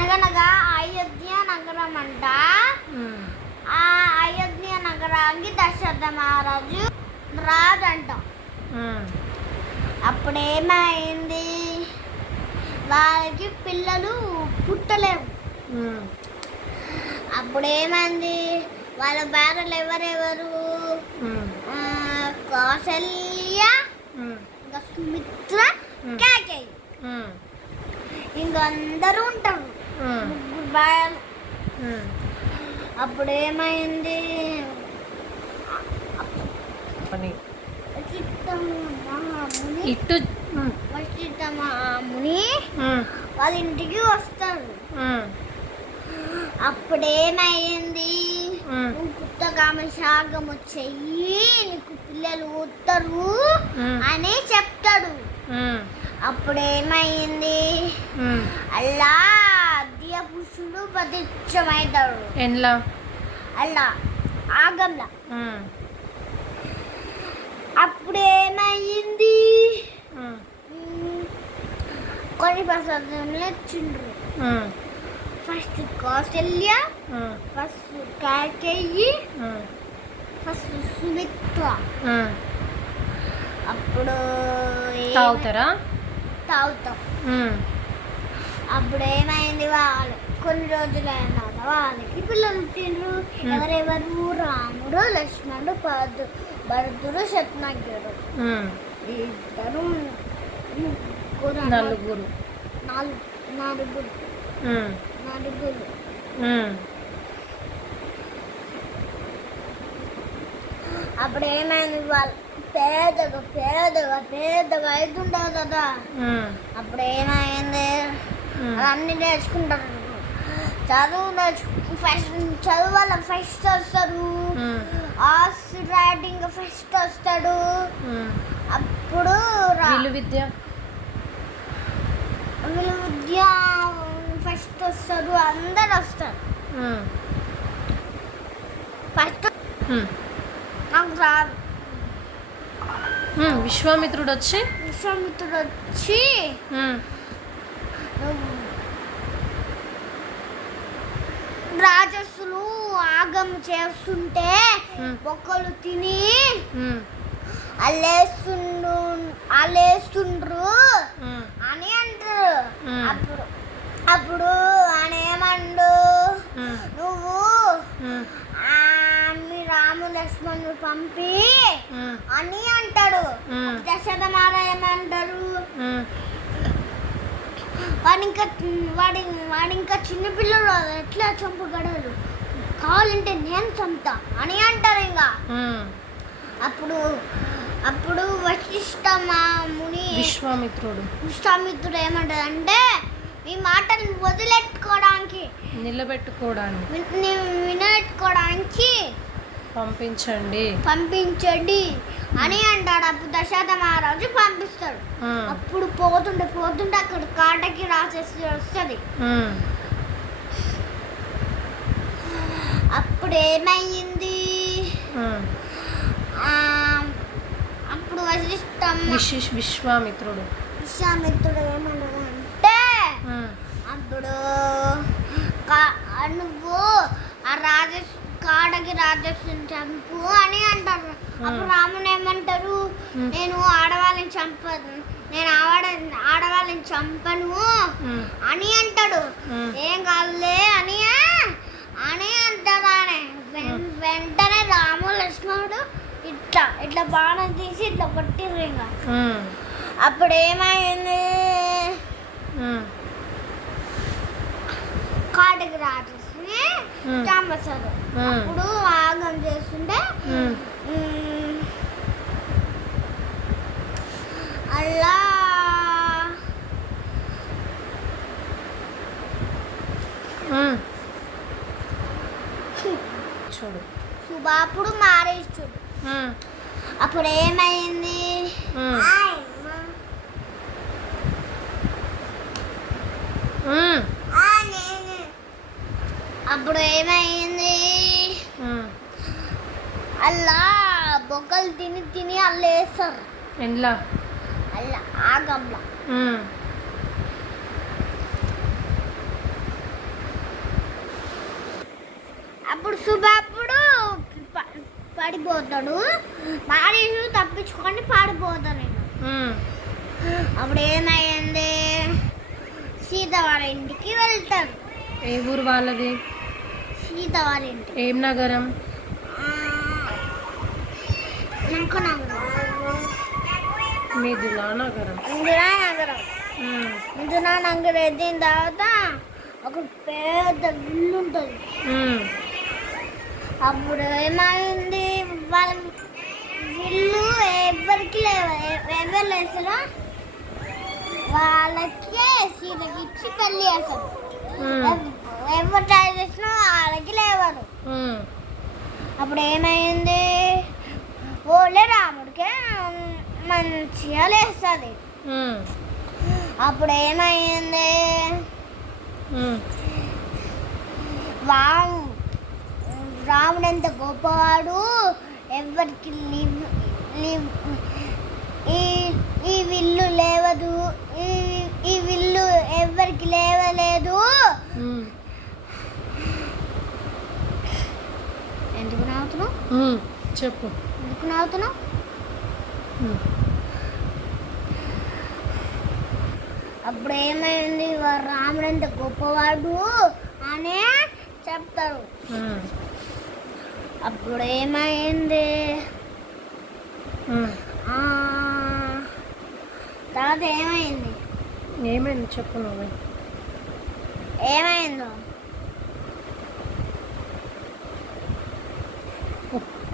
అనగనగా అయోధ్య నగరం అంట. ఆ అయోధ్య నగరానికి దశరథ మహారాజు రాజు అంట. అప్పుడేమైంది, వాళ్ళకి పిల్లలు పుట్టలేవు. అప్పుడేమైంది, వాళ్ళ భార్యలు ఎవరెవరు, కౌసల్య, ఇంకా సుమిత్ర, కైకేయి, ఇంకా అందరూ ఉంటారు, ముగ్గురు భార్యలు. అప్పుడేమైంది, వశిష్ఠ మహాముని వాళ్ళ ఇంటికి వస్తారు. అప్పుడేమైంది, నువ్వు పుట్టగామి శాగము చెయ్యి, నీకు పిల్లలు పుట్టరు అని చెప్తాడు. అప్పుడేమైంది, అలా పురుషుడు ప్రత్యక్షమవుతాడు. అలా ఆగంలా. అప్పుడేమైంది, కొన్ని ప్రసాదములు ఇచ్చిండ్రు. First Kausalya, first Kaikeyi, first Sumitra. అప్పుడు తాగుతాం. అప్పుడు ఏమైంది, వాళ్ళు కొన్ని రోజులైన తర్వాత వాళ్ళకి పిల్లలు పుట్టిండ్రు. ఎవరెవరు, రాముడు, లక్ష్మణుడు, భరతుడు, శత్రుఘ్నుడు. ఇద్దరు నలుగురు. అప్పుడు ఏమైంది, వాళ్ళు పేదగా అవుతుంటారు కదా. అప్పుడు ఏమైంది, అన్నీ నేర్చుకుంటారు. చదువు వల్ల ఫస్ట్ వస్తారు, ఆర్ట్స్ రైటింగ్ ఫస్ట్ వస్తాడు. అప్పుడు విలువిద్య ఫస్ట్ వస్తారు, అందరు వస్తారు. ఫస్ట్ నాకు రాదు. విశ్వామిత్రుడు వచ్చి రాజస్సులు ఆగం చేస్తుంటే ఒక్కళ్ళు తిని అల్లేస్తుండ్రు అని అంటారు. అప్పుడు ఆయన ఏమండు, నువ్వు మీ రాము లక్ష్మణుడు పంపి అని అంటాడు. దశరథ మహారాజు ఏమంటారు, వాడు ఇంకా చిన్నపిల్లడు, ఎట్లా చంపగలడు, కావాలంటే నేను చంపుతా అని అంటారు. ఇంకా అప్పుడు విశ్వామిత్రుడు ఏమంటాడు అంటే, మీ మాటలు నిలబెట్టుకోవడానికి పంపించండి అని అంటాడు. అప్పుడు దశరథ మహారాజు పంపిస్తాడు. అప్పుడు పోతుంటే అక్కడ కాటకి రాసేసి వస్తుంది. అప్పుడు ఏమైంది, అప్పుడు విశ్వామిత్రుడు ఏమన్నాడంటే, అప్పుడు నువ్వు ఆ కాడకి రాజస్సుని చంపు అని అంటారు. అప్పుడు రాముని ఏమంటారు, నేను ఆడవాళ్ళని చంపను అని అంటాడు. ఏం కాదులే అని అంటాడు. వెంటనే రాము లక్ష్మణుడు ఇట్లా బాణం తీసి ఇట్లా కొట్టిర్రు. ఇంకా అప్పుడు ఏమైంది, కాటకి రాజేసి చంపేశారు. అప్పుడు ఆగం చేస్తుంటే అలా శుభాపుడు మారేస్తుడు. అప్పుడు ఏమైంది, అలా బొక్కలు తిని అల్లేస్తారు. ఎండ్లా అలా ఆగంలా అప్పుడు సుబ్బప్పుడు పడిపోతాడు. మారీసు తప్పించుకొని పడిపోతాడు. అప్పుడు ఏమైంది, సీత వాళ్ళ ఇంటికి వెళ్తాడు. ఏ ఊరు వాళ్ళది? సీత వాళ్ళ ఇంటి. ఏం నగరం? మిథులా నగరం. మిథులా నగరం ఎదిగిన తర్వాత ఒక పెద్ద ఇల్లు ఉంటుంది. అప్పుడు ఏమైంది, వాళ్ళ ఇల్లు ఎవరికి ఎవరు లేసారో వాళ్ళకి సీతకి ఇచ్చి పెళ్లి చేస్తారు. ఎవరు ట్రై చేసినా వాళ్ళకి లేవరు. అప్పుడు ఏమైంది, ఓలే రాముడికే మంచిగా లేస్తుంది. అప్పుడు ఏమైంది, రాముడు ఎంత గొప్పవాడు, ఎవరికి ఈ విల్లు లేవదు, ఈ విల్లు ఎవరికి లేవలేదు. ఎందుకు నవ్వుతున్నావు? చెప్పు. ఎందుకు నవ్వుతున్నావు? అప్పుడు ఏమైంది, రాముడు ఎంత గొప్పవాడు అనే చెప్తారు. అప్పుడు ఏమైంది, తర్వాత ఏమైంది చెప్పు నువ్వు. ఏమైందో